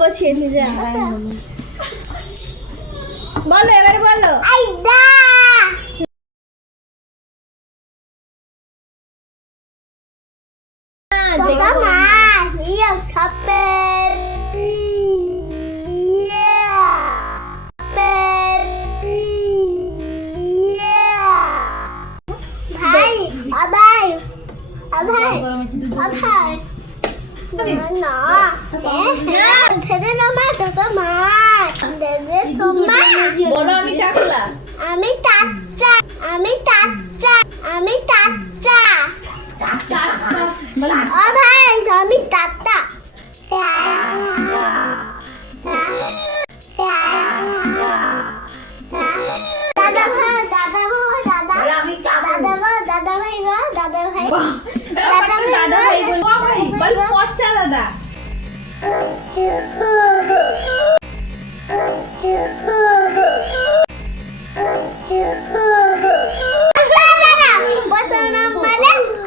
বসিয়েছি যে বলো এবার বলো বলো আমি টাকলা আমি টাটকা আমি টাটকা আমি টাটকা ও ভাই আমি টাটকা দাদা ভাই দাদা ভাই দাদা দাদা ভাই দাদা ভাই দাদা ভাই দাদা ভাই বল পচা দাদা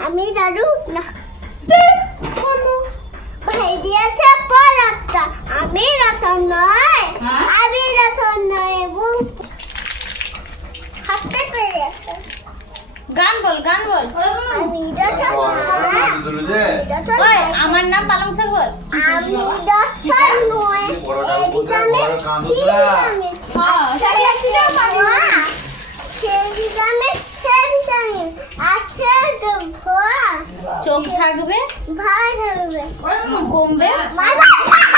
আমি দাদু না ভাই দিয়েছে পরাটা আমি রসন নয় আমি রসন নয় এবং হাতে করে আছে গান বল আমি রসন নয় ওই আমার নাম পালং শাক বল আমি রসন নয় এদিকে আমি ছিলাম চোখ থাকবে ভাই থাকবে কমবে মাথা